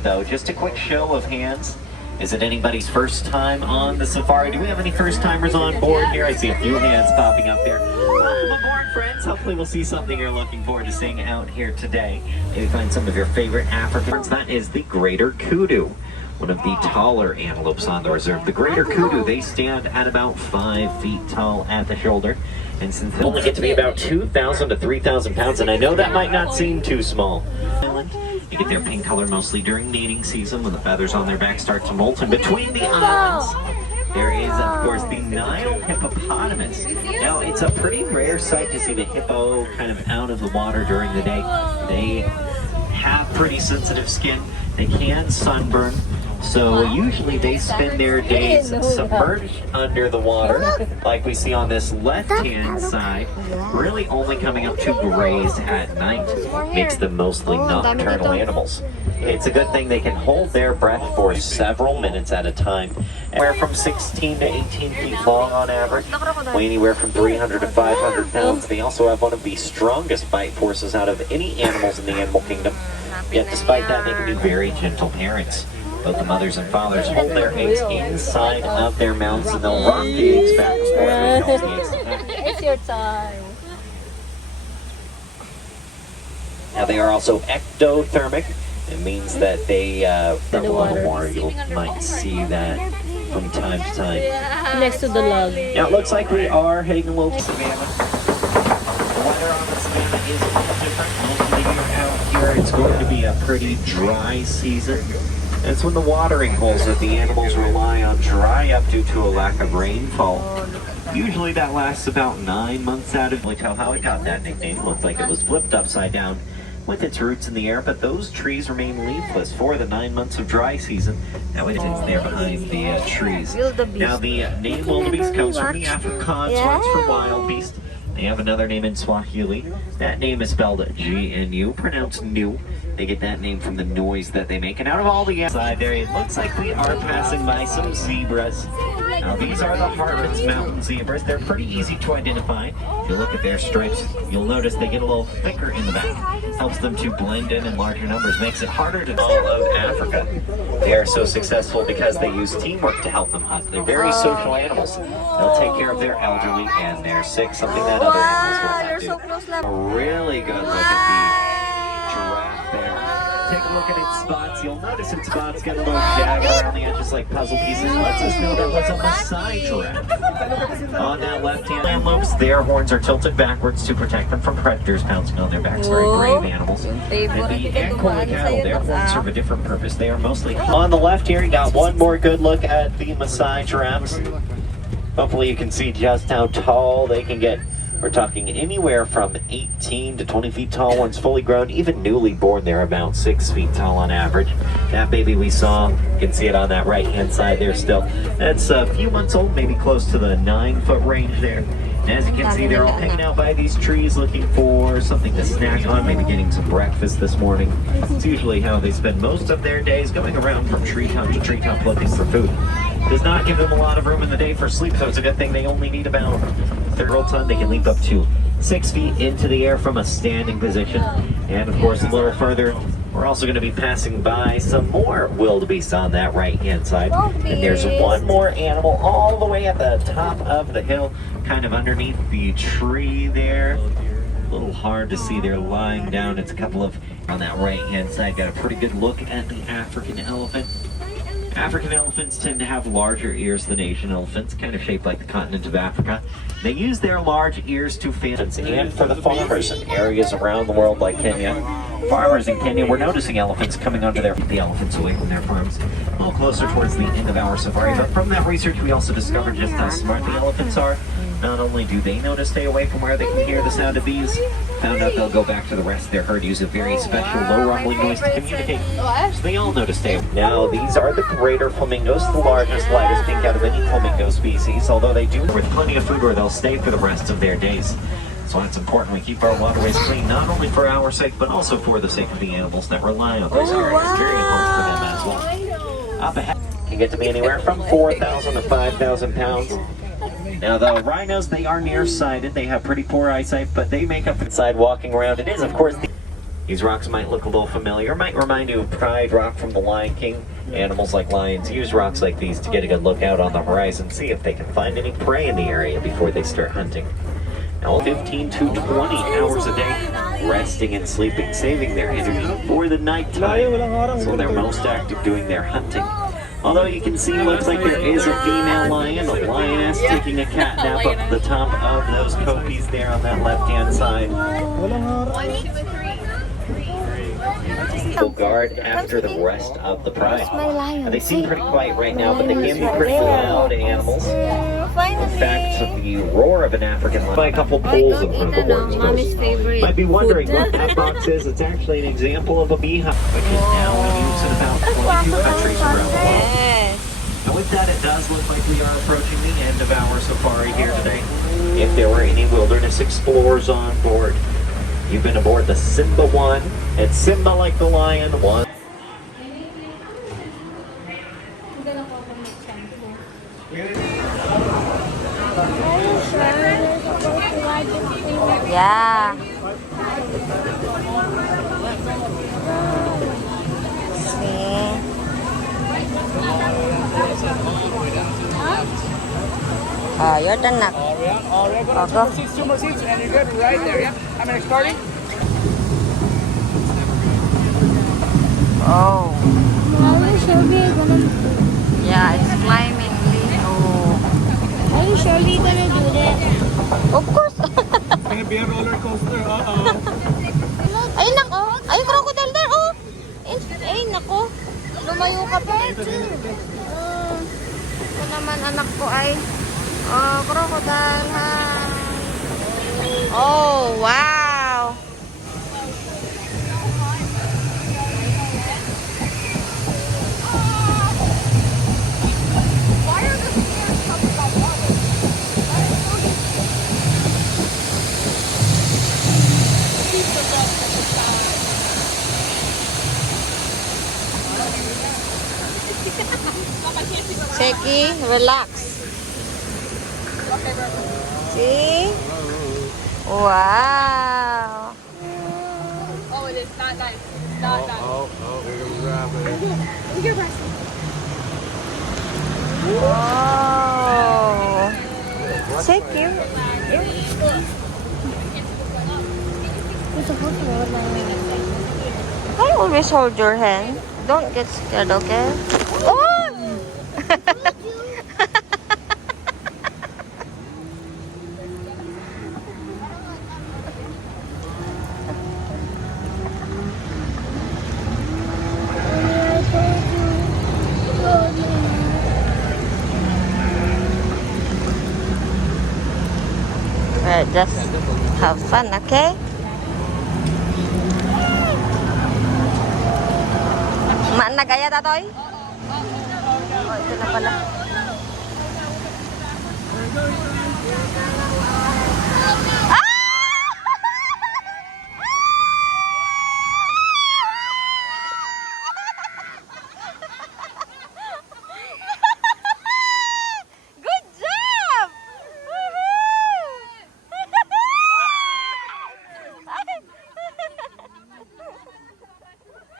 it though. Just a quick show of hands. Is it anybody's first time on the safari? Do we have any first timers on board here? I see a few hands popping up there. Welcome aboard, friends. Hopefully we'll see something you're looking forward to seeing out here today. Maybe find some of your favorite Africans. That is the greater kudu, one of the taller antelopes on the reserve. The greater kudu, they stand at about 5 feet tall at the shoulder. And since they only get to be about 2,000 to 3,000 pounds, and I know that might not seem too small. They get their pink color mostly during mating season when the feathers on their back start to molt. And between the islands, there is, of course, the Nile hippopotamus. Now, it's a pretty rare sight to see the hippo kind of out of the water during the day. They have pretty sensitive skin. They can sunburn. So usually they spend their days submerged under the water, like we see on this left-hand side, really only coming up to graze at night. Makes them mostly nocturnal animals. It's a good thing they can hold their breath for several minutes at a time. Anywhere from 16 to 18 feet long on average, weigh anywhere from 300 to 500 pounds. They also have one of the strongest bite forces out of any animals in the animal kingdom. Yet despite that, they can be very gentle parents. Both the mothers and fathers hold their eggs inside of their mouths, and they'll rock the eggs back and forth. It's your time. Now they are also ectothermic. It means that they from a little more. You might see that from time to time. Next to the log. Now it looks like we are heading a little savannah. The weather on the savannah is a little different. Most of the year out here, it's going to be a pretty dry season. It's when the watering holes that the animals rely on dry up due to a lack of rainfall. Usually that lasts about 9 months out of it. Tell how it got that nickname. It looked like it was flipped upside down with its roots in the air, but those trees remain leafless for the 9 months of dry season. Now it's there behind the trees. Now the name wildebeest comes from the Afrikaans words for wild beast. They have another name in Swahili. That name is spelled G-N-U, pronounced new. They get that name from the noise that they make. And out of all the outside there, it looks like we are passing by some zebras. Now these are the Hartman's Mountain zebras. They're pretty easy to identify. If you look at their stripes, you'll notice they get a little thicker in the back. Helps them to blend in larger numbers. Makes it harder to all of Africa. They are so successful because they use teamwork to help them hunt. They're very social animals. They'll take care of their elderly and their sick, something that other animals will not do. A really good look at the giraffe there. Take a look at its spots. You'll notice its spots get a little jagged around the edges like puzzle pieces. Lets us know that was a Maasai giraffe. On that left-hand antelopes, their horns are tilted backwards to protect them from predators pouncing on their backs. Very brave animals. And the Ankole cattle, their horns serve a different purpose. They are mostly... On the left here, you got one more good look at the Maasai giraffes. Hopefully you can see just how tall they can get. We're talking anywhere from 18 to 20 feet tall once fully grown. Even newly born, they're about 6 feet tall on average. That baby we saw, you can see it on that right-hand side there still. That's a few months old, maybe close to the 9-foot range there. And as you can see, they're all hanging out by these trees looking for something to snack on, maybe getting some breakfast this morning. It's usually how they spend most of their days, going around from treetop to treetop looking for food. Does not give them a lot of room in the day for sleep, so it's a good thing they only need about a third ton. They can leap up to 6 feet into the air from a standing position. And of course, a little further, we're also going to be passing by some more wildebeest on that right-hand side. And there's one more animal all the way at the top of the hill, kind of underneath the tree there. A little hard to see, they're lying down. It's a couple of, on that right-hand side, got a pretty good look at the African elephant. African elephants tend to have larger ears than Asian elephants, kind of shaped like the continent of Africa. They use their large ears to fence, and for the farmers in areas around the world like Kenya. Farmers in Kenya were noticing elephants coming onto the elephants away from their farms a little closer towards the end of our safari. But from that research, we also discovered just how smart the elephants are. Not only do they know to stay away from where they can hear the sound of bees, found out they'll go back to the rest of their herd, use a very special low rumbling noise to communicate. So they all know to stay away. Now, these are the greater flamingos, the largest, lightest pink out of any flamingo species, although they do with plenty of food where they'll stay for the rest of their days. So it's important we keep our waterways clean, not only for our sake, but also for the sake of the animals that rely on those areas. Very important for them as well. Up ahead, can get to be anywhere from 4,000 to 5,000 pounds. Now the rhinos, they are nearsighted. They have pretty poor eyesight, but they make up inside walking around. It is, of course, These rocks might look a little familiar, might remind you of Pride Rock from The Lion King. Animals like lions use rocks like these to get a good look out on the horizon, see if they can find any prey in the area before they start hunting. Now, 15 to 20 hours a day, resting and sleeping, saving their energy for the nighttime. That's when they're most active doing their hunting. Although you can see, looks like there is a female lion, a lioness taking a cat nap up at the top of those copies there on that left-hand side. Will guard after the rest of the pride. Now, they seem pretty quiet right now, but they can be pretty loud animals. In fact, the roar of an African lion by a couple poles in front of the works post. Might be wondering what that box is. It's actually an example of a beehive, which is now in use in about 22 countries around the world. And with that, it does look like we are approaching the end of our safari here today. If there were any wilderness explorers on board, you've been aboard the Simba 1, and Simba like the lion 1. Yeah. See? Oh, your turn now. All right, Oh, go. go. Two more seats, and you're good right there, yeah? How many starting? Oh. Yeah, it's climbing. Oh. Are you surely gonna do that? Of course. It's gonna be a roller coaster, Ay, nako. Ay, crocodile there, oh. Ay, nako. Lumayo ka pa. Ito naman, anak ko ay. Oh, crocodile, ha. Oh, wow. Checky, relax. See? Wow. Oh, it is not nice. Not nice. Wow. Checky. I always hold your hand. Don't get scared, okay? Oh! Alright, just have fun, okay? Nagaya tatoy? Oh, ito na pala. Ah!